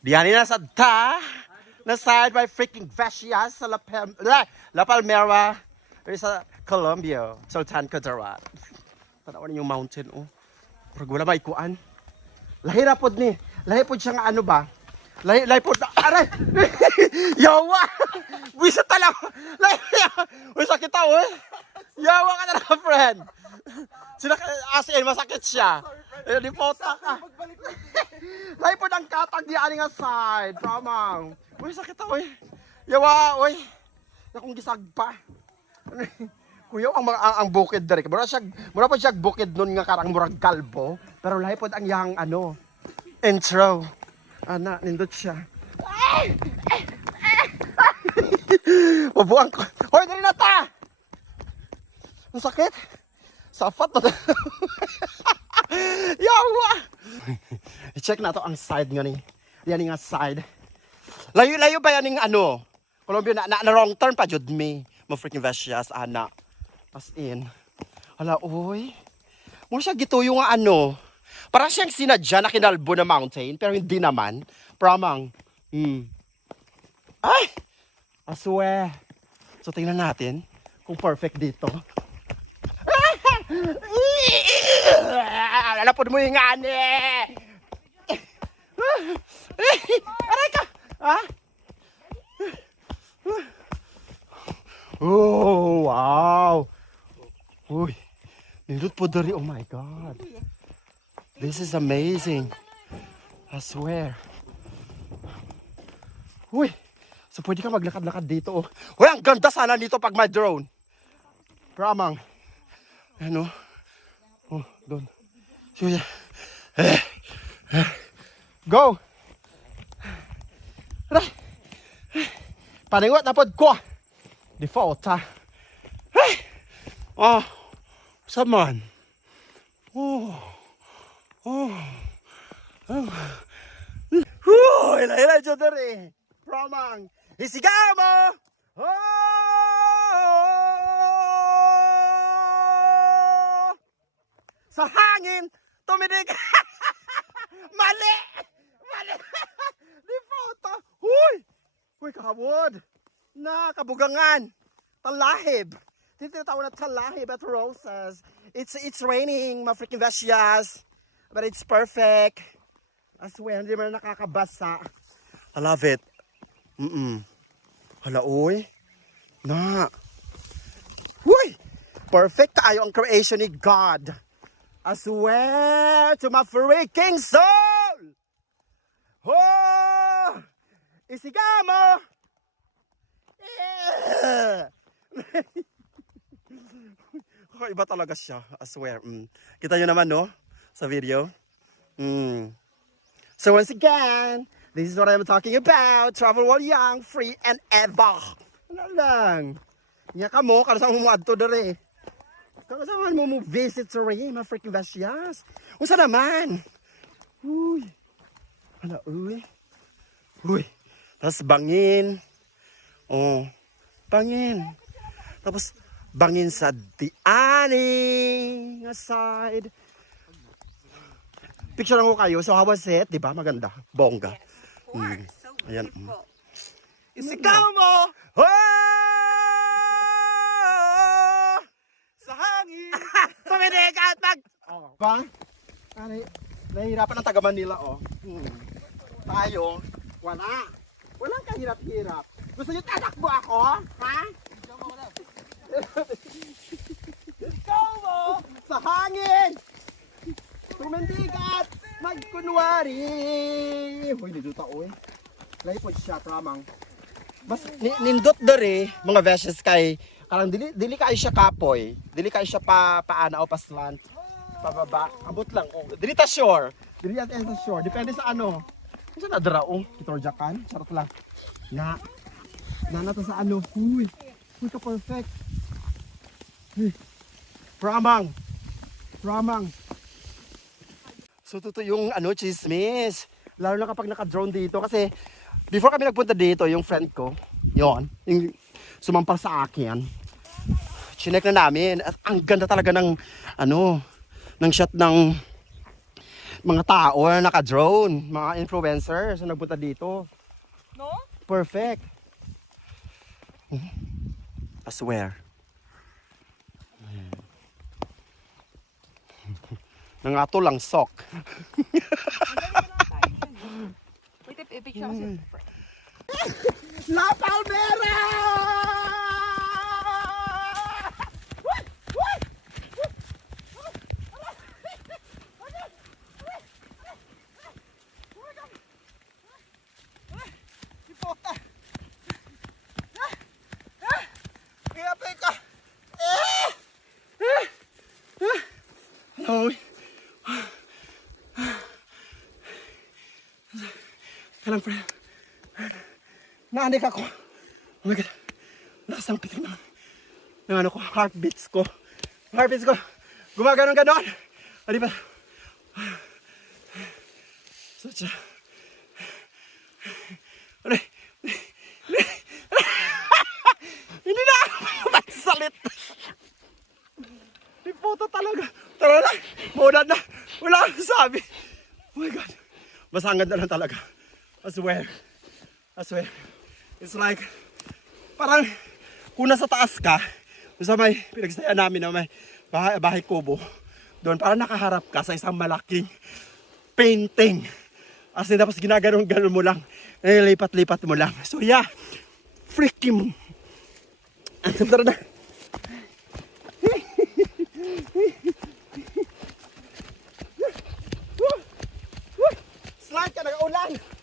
Diyan na sa na side by freaking Vecias sa La Palmera sa Colombia, Sultan Kudarat. Tanawan yung mountain, oh. Pero wala maikuan. Lahi na pod ni. Lahi pod siya nga ano ba? Lahi pod na. Aray! Yawa! Wisa talaga. Lahi. Uy, sakit ako, eh. Yawa ka talaga, friend. Sila, as in, masakit siya. Eh, di pota ka. Lahi pod ang katag di aning side. Pramang. Uy, sakit ako, eh. Yawa, uy. Akong gisag pa. Kuya, ang bukid dere. Mura pa siya bukid nun nga karang murag kalbo. Pero lahi pod ang yang ano, intro. Ana, nindot siya. Mabuang ko. Hoy, dali na ta! Ang sakit. Safat na. Yawa! I-check na to ang side nga ni. Yan nga side. Layo-layo ba yan yung ano? Colombia na wrong turn pa jud me. Mo freaking Vecias, ana. As in. Hala, uy. Muna siya gituyo nga ano. Parang siyang sinadya na kinalbo na mountain. Pero hindi naman. Pramang. Ay! Aswe. So, tingnan natin kung perfect dito. Lalapod mo yung ani! Aray ka! Ha? Oh, wow! Uy, nindot po dari. Oh my God. This is amazing. I swear. Uy, so pwede ka maglakad-lakad dito. Oh. Uy, ang ganda sana dito pag may drone. Pramang. Ano? Oh, doon. So, yeah. Go! Paningot na pod ko. Default, ha? Oh, saman. Oh. Ilay dyan na rin. Pramang. Isigaw mo! Oh! Sa hangin, tuminig. Mali! Di photo. Huy, kakawod. Na, kabugangan. Talahib. Tinatawag na talahib at roses. It's raining, ma freaking Vecias. But it's perfect. I swear, hindi man nakakabasa. I love it. Hala, uy. Na. Huy! Perfect tayo ang creation ni God. I swear to my freaking soul! Oh! Isigaw mo! Iba talaga siya. I swear. Kita nyo naman, no? Sa video. So once again, this is what I'm talking about. Travel while young, free, and ever. Ano lang. Nga ka mo, kano saan mo adto dere. Kano saan mo visit sa rin, mga freaking Vecias. Unsa naman? Uy. Hala, uy. Tapos bangin. Oh. Bangin. Tapos bangin sa dianing side. Picture lang ko kayo. So how was it? Diba? Maganda. Bongga. Ayan. Isigaw mo! Sa hangin! Tuminig at mag... Ba? Nahihirapan ang taga Manila, oh. Tayo, wala. Walang kahirap-hirap. Gusto niyo tatakbo ako? Ha? Ikaw mo! Sa hangin! Tumindigat! Magkunwari! Hoy, dito tao eh. Lahi po siya, tramang. Mas nindot dere, mga Vecias kay, karang dili kayo siya kapoy. Dili kayo siya paana o paslant. Pababa. Abot lang. Oh. Dili ta shore. Dili at sa shore. Depende sa ano. Kung saan nadara, oh. Kitorjakan. Charot lang. Na to sa ano. Huy ka perfect. Pramang. So totoo yung ano, chismis. Lalo na kapag naka-drone dito kasi before kami nagpunta dito, yung friend ko, yung sumampal sa akin. Chinek na namin at ang ganda talaga ng ano, ng shot ng mga tao na naka-drone, mga influencers na nagpunta dito. No? Perfect. I swear. Nangato lang sok. Wait, i-picture kasi. La Palmera! Hello. Kailang friend. Naanik ako. Oh my God. Lakas ang pitik ng ano ko, heartbeats ko. Heartbeats ko. Gumaganon-ganon. Ano ba? Such a... Ano? Hindi na ako magsalit. May photo talaga. Tara na. Maunad na. Wala akong sabi. Oh my God. Basta ang ganda lang talaga. I swear. I swear. It's like, parang kung nasa taas ka, sa may pinagstaya namin na may bahay kubo, doon parang nakaharap ka sa isang malaking painting. As in, tapos ginaganon-ganon mo lang, lipat-lipat mo lang. So yeah, freaking, tara na. Slide ka, nag-ulan.